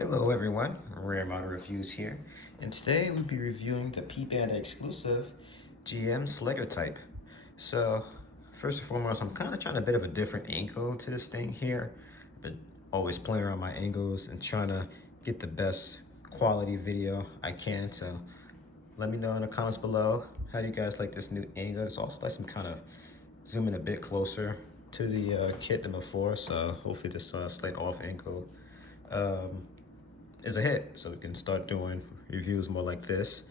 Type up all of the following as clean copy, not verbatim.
Hello everyone, Rare Model Reviews here, and today we'll be reviewing the P-Bandai exclusive GM Sleggar type. So, first and foremost, I'm kind of trying a bit of a different angle to this thing here, but always playing around my angles and trying to get the best quality video I can. So, let me know in the comments below, how do you guys like this new angle? It's also like some kind of zooming a bit closer to the kit than before, so hopefully this slight off angle is a hit, so we can start doing reviews more like this.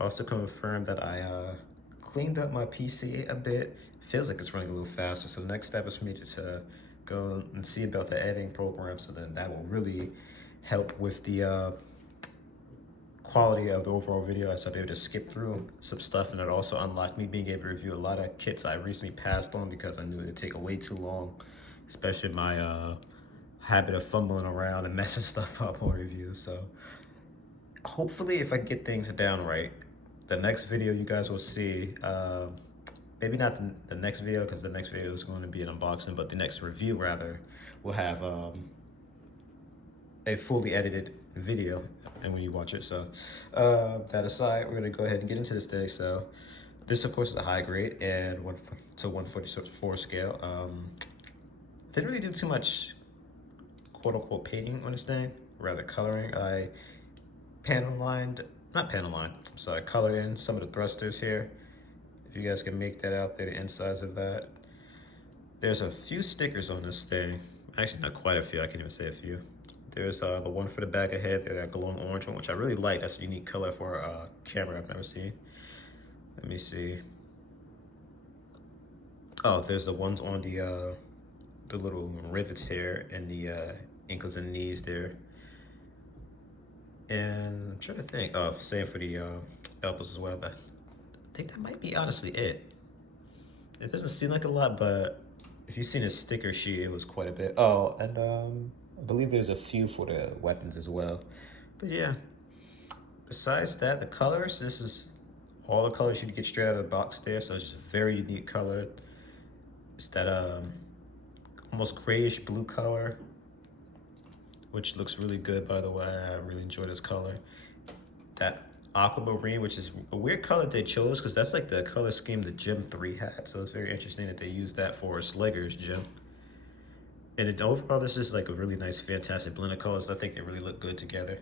Also confirm that I cleaned up my PC a bit. Feels like it's running a little faster, so the next step is for me to go and see about the editing program, so then that will really help with the quality of the overall video, as I'll be able to skip through some stuff, and it also unlocked me being able to review a lot of kits I recently passed on because I knew it would take way too long, especially my habit of fumbling around and messing stuff up on reviews. So hopefully if I get things down right, the next video you guys will see, maybe not the next video, because the next video is going to be an unboxing, but the next review rather will have a fully edited video and when you watch it. So that aside, we're going to go ahead and get into this thing. So this of course is a high grade and 1 to 144 scale. Didn't really do too much quote-unquote painting on this thing, rather coloring. I colored in some of the thrusters here. If you guys can make that out there, the insides of that. There's a few stickers on this thing. Actually, not quite a few, I can't even say a few. There's the one for the back of head, that glowing orange one, which I really like. That's a unique color for a camera I've never seen. Let me see. Oh, there's the ones on the little rivets here and the ankles and knees there. And I'm trying to think, oh, same for the elbows as well, but I think that might be honestly it. It doesn't seem like a lot, but if you've seen a sticker sheet, it was quite a bit. Oh, and I believe there's a few for the weapons as well. But yeah, besides that, the colors, this is all the colors you can get straight out of the box there, so it's just a very unique color. It's that almost grayish blue color, which looks really good, by the way. I really enjoy this color. That aquamarine, which is a weird color they chose, because that's like the color scheme the Gym 3 had. So it's very interesting that they used that for Sleggar's Gym. And overall, this is like a really nice, fantastic blend of colors. I think they really look good together.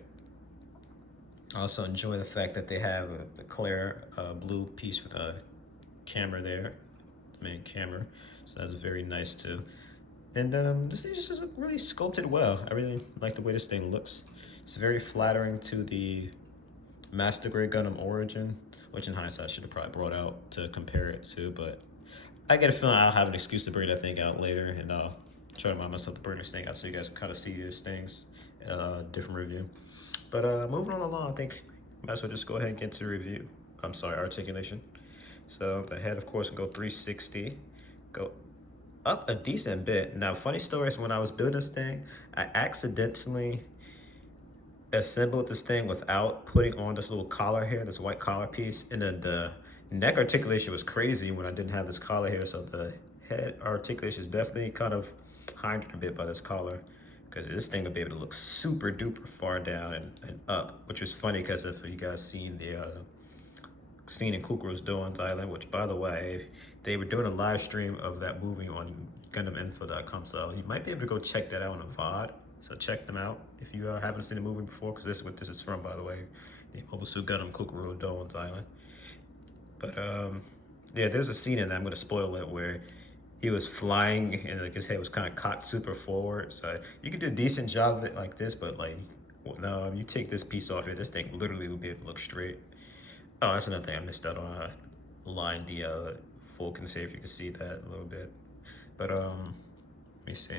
I also enjoy the fact that they have the clear blue piece for the camera there, the main camera. So that's very nice too. And this thing just is really sculpted well. I really like the way this thing looks. It's very flattering to the Master Grade Gundam Origin, which in hindsight I should have probably brought out to compare it to, but I get a feeling I'll have an excuse to bring that thing out later, and I'll try to remind myself to bring this thing out so you guys can kind of see these things in a different review. But moving on along, I think might as well just go ahead and get to review. I'm sorry, articulation. So the head, of course, can go 360, go up a decent bit. Now, funny story is when I was building this thing, I accidentally assembled this thing without putting on this little collar here, this white collar piece, and then the neck articulation was crazy when I didn't have this collar here, so the head articulation is definitely kind of hindered a bit by this collar, because this thing will be able to look super duper far down and up, which was funny because if you guys seen the scene in Cucuroz Doan's Island, which by the way, they were doing a live stream of that movie on GundamInfo.com, so you might be able to go check that out on a VOD. So check them out if you haven't seen the movie before, because this is what this is from, by the way, the Mobile Suit Gundam Cucuroz Doan's Island. But yeah, there's a scene in that, I'm gonna spoil it, where he was flying and like his head was kind of cocked super forward. So you could do a decent job of it like this, but like, no, you take this piece off here, this thing literally will be able to look straight. Oh, that's another thing I missed out on. I lined the Vulcan, see if you can see that a little bit. But let me see.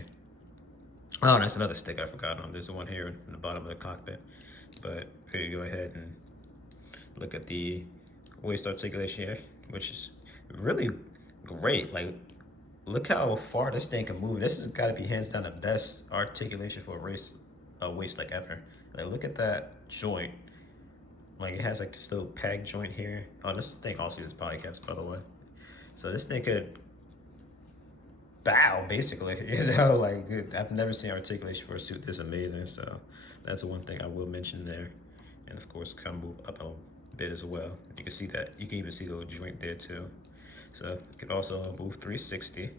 Oh, that's another stick I forgot on. There's the one here in the bottom of the cockpit. But here you go ahead and look at the waist articulation here, which is really great. Like, look how far this thing can move. This has got to be hands down the best articulation for a waist like ever. Like, look at that joint. Like, it has like this little peg joint here. Oh, this thing also uses polycaps, by the way. So this thing could bow, basically. You know, like I've never seen articulation for a suit this amazing. So that's one thing I will mention there. And of course, kind of move up a bit as well. You can see that. You can even see the little joint there too. So you can also move 360.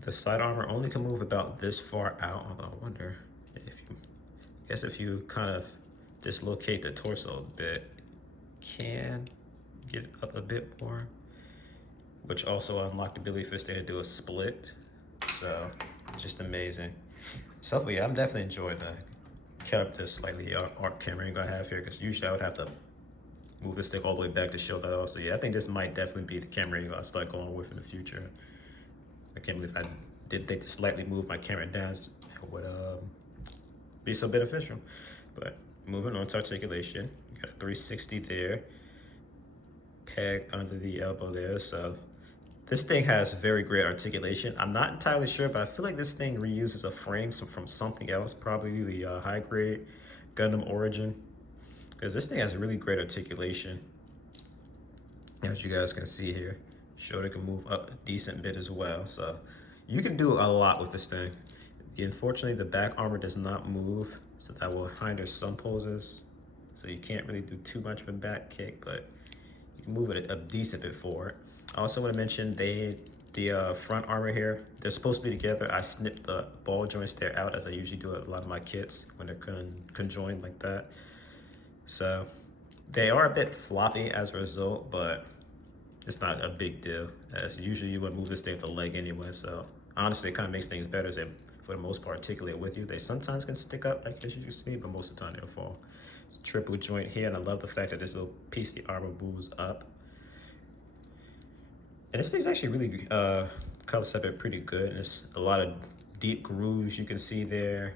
The side armor only can move about this far out. Although I wonder if you, I guess if you kind of dislocate the torso a bit, can get up a bit more, which also unlocked the ability for this thing to do a split. So just amazing. So yeah, I'm definitely enjoying the kept this slightly arc camera angle I have here, because usually I would have to move this thing all the way back to show that off. So yeah, I think this might definitely be the camera angle I start going with in the future. I can't believe I did think to slightly move my camera down would be so beneficial. But moving on to articulation, you got a 360 there, peg under the elbow there. So this thing has very great articulation. I'm not entirely sure, but I feel like this thing reuses a frame from something else, probably the high grade Gundam Origin, because this thing has really great articulation. As you guys can see here, shoulder can move up a decent bit as well. So you can do a lot with this thing. Unfortunately, the back armor does not move, so that will hinder some poses. So you can't really do too much of a back kick, but you can move it a decent bit forward. I also want to mention the front armor here, they're supposed to be together. I snipped the ball joints there out, as I usually do a lot of my kits when they're conjoined like that. So they are a bit floppy as a result, but it's not a big deal, as usually you would move this thing with the leg anyway. So honestly, it kind of makes things better as they, for the most part, articulate with you. They sometimes can stick up, like as you can see, but most of the time they'll fall. It's a triple joint here, and I love the fact that this little piece of the armor moves up. And this thing's actually really color separated pretty good. And there's a lot of deep grooves you can see there.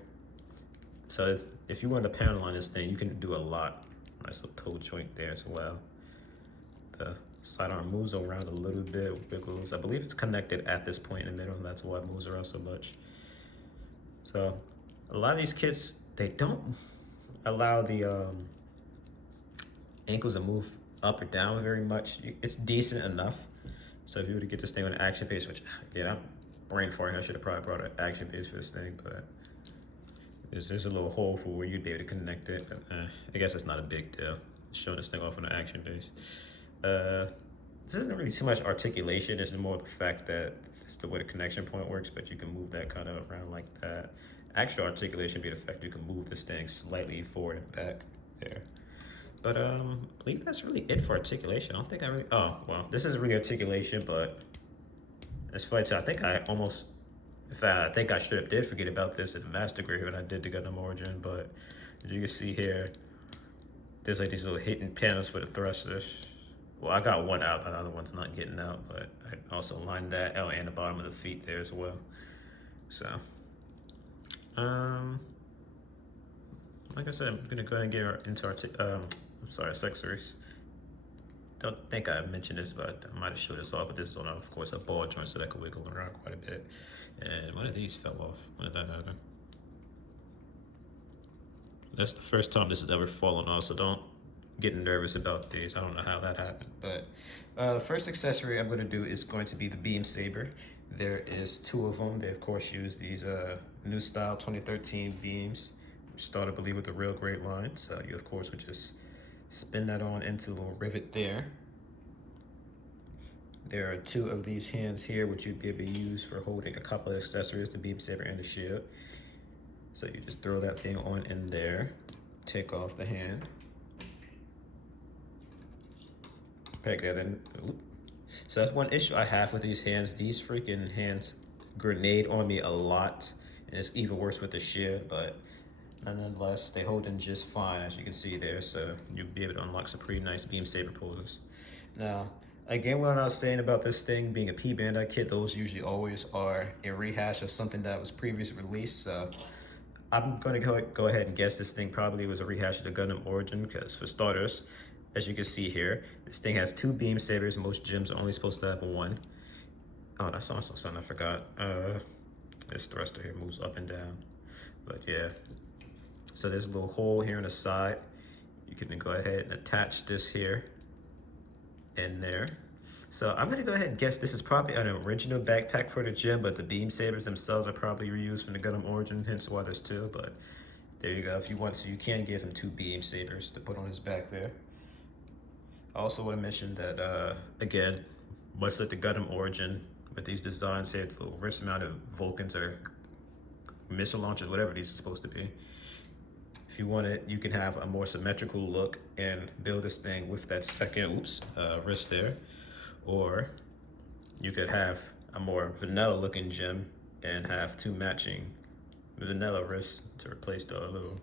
So if you want to panel on this thing, you can do a lot. Nice little toe joint there as well. The sidearm moves around a little bit, wiggles. I believe it's connected at this point in the middle, and that's why it moves around so much. So a lot of these kits, they don't allow the ankles to move up or down very much. It's decent enough. So if you were to get this thing on an action base, which again, I'm brain farting, I should have probably brought an action base for this thing, but there's a little hole for where you'd be able to connect it. But, I guess it's not a big deal. Showing this thing off on an action base. This isn't really too much articulation. It's more the fact that it's the way the connection point works, but you can move that kind of around like that. Actual articulation be the fact you can move this thing slightly forward and back there. But I believe that's really it for articulation. I don't think I really, oh, well, this isn't really articulation, but it's funny too. I think I almost, in fact, I think I straight up did forget about this in Master Grade when I did the Gundam Origin, but as you can see here, there's like these little hidden panels for the thrusters. Well, I got one out, the other one's not getting out, but I also lined that out and the bottom of the feet there as well. So, like I said, I'm gonna go ahead and get into our accessories. Don't think I mentioned this, but I might have showed this off, but this is on, of course, a ball joint, so that could wiggle around quite a bit. And one of these fell off. When did that happen? That's the first time this has ever fallen off, so don't get nervous about these. I don't know how that happened, but the first accessory I'm going to do is going to be the beam saber. There is two of them. They of course use these new style 2013 beams, which start, I believe, with the real great line. So you of course would just spin that on into the little rivet there. There are two of these hands here, which you'd be able to use for holding a couple of accessories, the beam saber and the shield. So you just throw that thing on in there, take off the hand, peg that in. Oop. So that's one issue I have with these hands. These freaking hands grenade on me a lot, and it's even worse with the shield, but nonetheless, they hold in just fine, as you can see there. So you'll be able to unlock some pretty nice beam saber poses. Now, again, what I was saying about this thing being a P-Bandai kit, those usually always are a rehash of something that was previously released. So I'm going to go ahead and guess this thing probably was a rehash of the Gundam Origin, because for starters, as you can see here, this thing has two beam sabers. Most gyms are only supposed to have one. Oh, that's also something I forgot. This thruster here moves up and down. But yeah, so there's a little hole here on the side. You can go ahead and attach this here in there. So I'm gonna go ahead and guess this is probably an original backpack for the gym, but the beam sabers themselves are probably reused from the Gundam Origin, hence why there's two. But there you go. If you want to, you can give him two beam sabers to put on his back there. I also want to mention that, again, much like the Gundam Origin, with these designs here, the little wrist-mounted Vulcans or missile launchers, whatever these are supposed to be. If you want it, you can have a more symmetrical look and build this thing with that second, wrist there. Or you could have a more vanilla looking gem and have two matching vanilla wrists to replace the little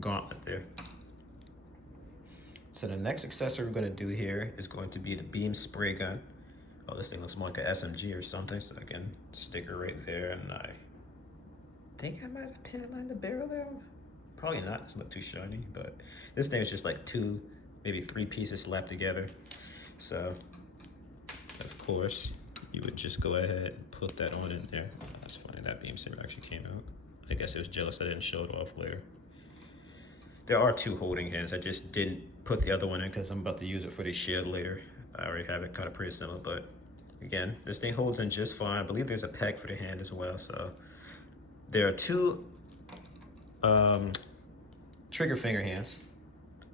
gauntlet there. So the next accessory we're going to do here is going to be the beam spray gun. Oh, this thing looks more like an SMG or something. So again, sticker right there, and I think I might have pin aligned the barrel there. Probably not, it doesn't look too shiny, but this thing is just like two, maybe three pieces slapped together. So, of course, you would just go ahead and put that on in there. Oh, that's funny, that beam saber actually came out. I guess it was jealous I didn't show it off later. There are two holding hands. I just didn't put the other one in because I'm about to use it for the shield later. I already have it kind of pretty similar, but again, this thing holds in just fine. I believe there's a peg for the hand as well. So there are two trigger finger hands.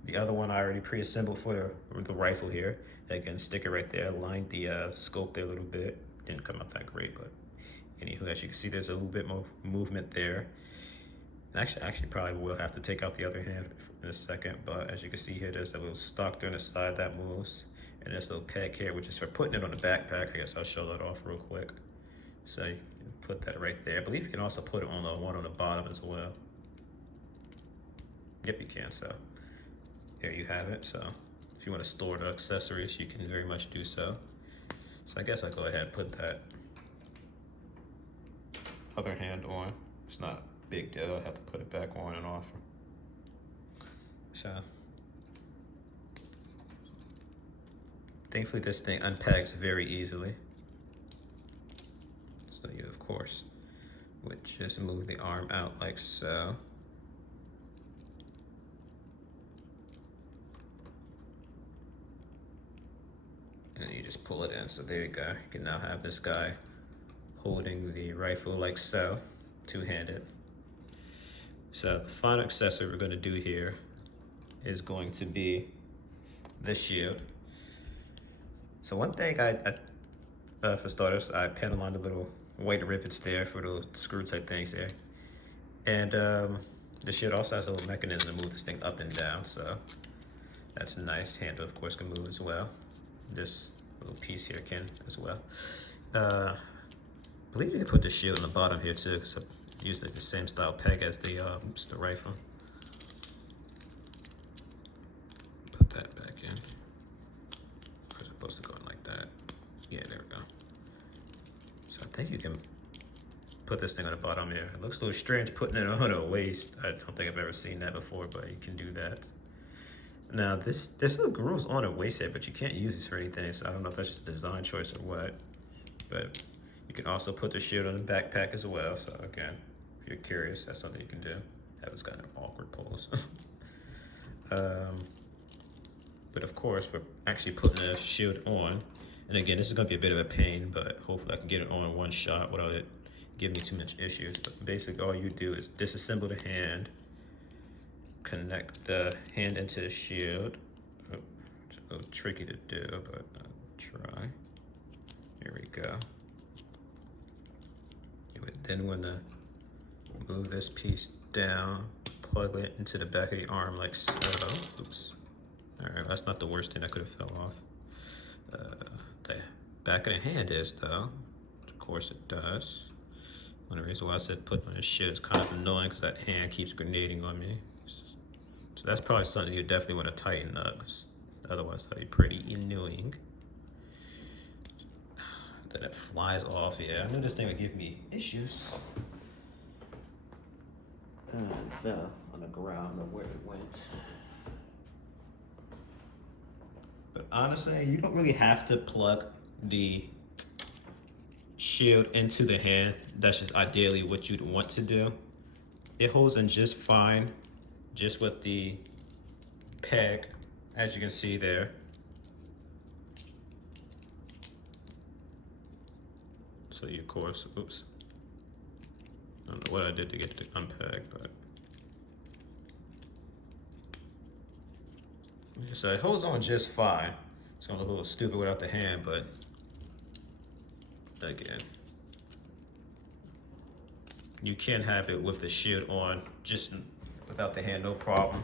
The other one I already pre-assembled for the rifle here. Again, sticker right there. Lined the scope there a little bit. Didn't come out that great, but anywho, as you can see, there's a little bit more movement there. Actually probably will have to take out the other hand in a second, but as you can see here, there's a little stock there on the side that moves, and this little peg here, which is for putting it on the backpack. I guess I'll show that off real quick. So you can put that right there. I believe you can also put it on the one on the bottom as well. Yep, you can. So there you have it. So if you want to store the accessories, you can very much do so. So I guess I'll go ahead and put that other hand on. It's not a big deal. I'll have to put it back on and off. So thankfully this thing unpacks very easily. So you, of course, would just move the arm out like so. And then you just pull it in. So there you go. You can now have this guy holding the rifle like so, two-handed. So the final accessory we're going to do here is going to be the shield. So one thing for starters, I pin aligned the little white rivets there for the screw type things there. And the shield also has a little mechanism to move this thing up and down, so that's nice. Handle, of course, can move as well. This little piece here can as well. I believe you can put the shield on the bottom here too, because I used the same style peg as the rifle. Put that back in. It's supposed to go in like that. Yeah, there we go. So I think you can put this thing on the bottom here. It looks a little strange putting it on a waist. I don't think I've ever seen that before, but you can do that. Now this little groove's on a waist here, but you can't use this for anything, so I don't know if that's just a design choice or what. But you can also put the shield on the backpack as well. So again, if you're curious, that's something you can do. Have this kind of awkward pose. But of course, for actually putting the shield on, and again, this is gonna be a bit of a pain, but hopefully I can get it on in one shot without it giving me too much issues. But basically all you do is disassemble the hand, connect the hand into the shield. Oh, it's a little tricky to do, but I'll try. Here we go. You would then want to move this piece down, plug it into the back of the arm like so. Oops. All right, that's not the worst thing that could have fell off. The back of the hand is though. Of course it does. One of the reasons why I said putting on this shit is kind of annoying because that hand keeps grenading on me. So that's probably something you definitely want to tighten up, because otherwise that'd be pretty annoying. Then it flies off. Yeah, I knew this thing would give me issues. And it fell on the ground. I don't know where it went. But honestly, you don't really have to plug the shield into the hand. That's just ideally what you'd want to do. It holds in just fine, just with the peg, as you can see there. So you, of course, oops. I don't know what I did to get it to unpack, but. Yeah, so it holds on just fine. It's gonna look a little stupid without the hand, but again, you can have it with the shield on, just without the hand, no problem.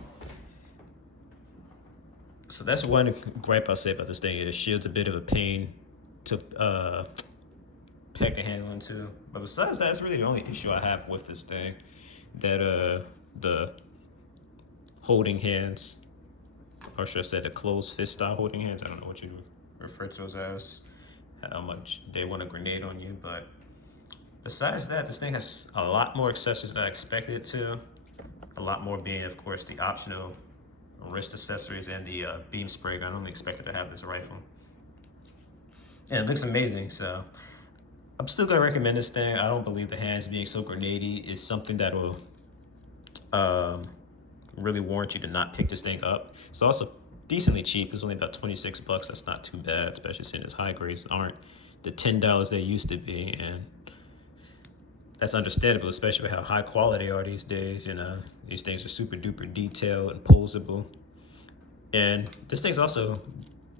So that's one gripe I'll say about this thing. The shield's a bit of a pain to peg the handle into. But besides that, it's really the only issue I have with this thing. That the holding hands, or should I say the closed fist style holding hands, I don't know what you refer to those as, how much they want a grenade on you, but besides that, this thing has a lot more accessories than I expected it to. A lot more being, of course, the optional wrist accessories and the beam spray gun. I only expected to have this rifle. And it looks amazing, so I'm still gonna recommend this thing. I don't believe the hands being so grenadey is something that will really warrant you to not pick this thing up. It's also decently cheap. It's only about 26 bucks. That's not too bad, especially since its high grades aren't the $10 they used to be, and that's understandable, especially with how high quality they are these days. You know, these things are super duper detailed and posable. And this thing's also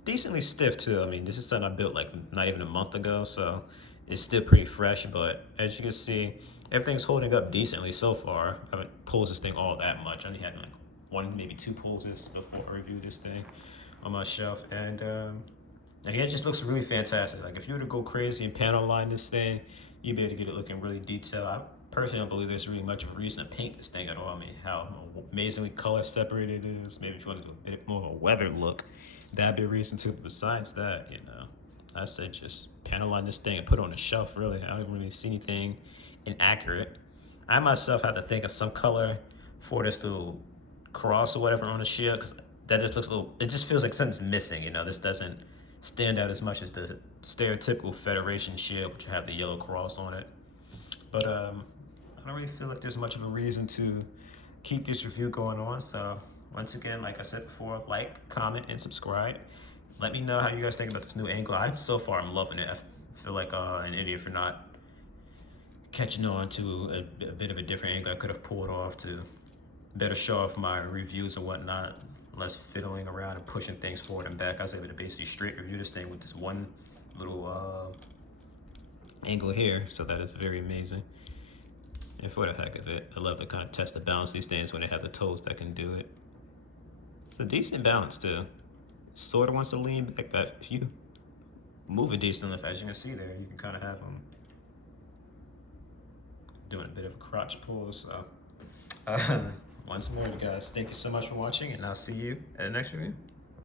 decently stiff too. I mean, this is something I built like not even a month ago, so it's still pretty fresh. But as you can see, everything's holding up decently so far. I haven't pulled this thing all that much. I only had like one, maybe two pulls before I reviewed this thing on my shelf. And again, it just looks really fantastic. Like if you were to go crazy and panel line this thing, you'd be able to get it looking really detailed. I personally don't believe there's really much of a reason to paint this thing at all. I mean, how amazingly color separated it is. Maybe if you want to do a bit more of a weathered look, that'd be a reason too. Besides that, you know, I said just panel line this thing and put it on the shelf, really. I don't really see anything inaccurate. I myself have to think of some color for this little cross or whatever on the shield, because that just looks a little, it just feels like something's missing, you know. This doesn't stand out as much as the stereotypical Federation shield, which have the yellow cross on it. But I don't really feel like there's much of a reason to keep this review going on. So once again, like I said before, like, comment, and subscribe. Let me know how you guys think about this new angle. So far, I'm loving it. I feel like an idiot for not catching on to a bit of a different angle I could have pulled off to better show off my reviews and whatnot, less fiddling around and pushing things forward and back. I was able to basically straight review this thing with this one little angle here, so that is very amazing. And for the heck of it, I love to kind of test the balance of these things when they have the toes that can do it. It's a decent balance too. It sort of wants to lean back, but if you move it decent enough, as you can see there, you can kind of have them doing a bit of a crotch pull. So once more, guys, thank you so much for watching, and I'll see you at the next review.